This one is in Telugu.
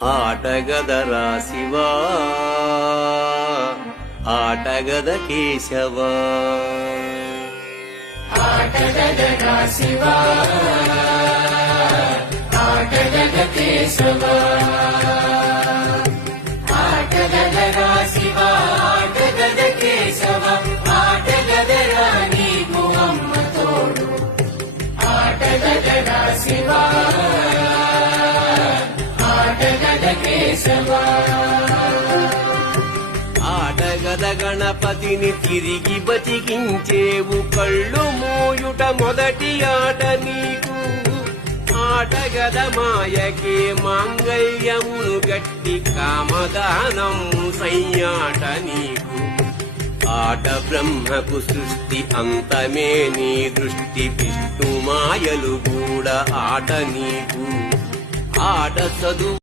ఆటగదరా శివా ఆటగద కేశవా ఆటగదరా శివా ఆటగద కేశవా ఆటగదరా శివా ఆటగద కేశవా ఆటగదరా నీకు అమ్మ తోడు ఆటగదరా శివా ఆటగద కేశవా ఆటగద గణపతిని తిరిగి బతికించేవు కళ్ళు మూయుట మొదటి ఆట నీకు ఆటగద మాయకే మాంగళ్యమును గట్టి కామదానము సయ్యాట నీకు ఆట బ్రహ్మకు సృష్టి అంతమే నీ దృష్టి విష్ణు మాయలు కూడా ఆట నీకు ఆట చదువు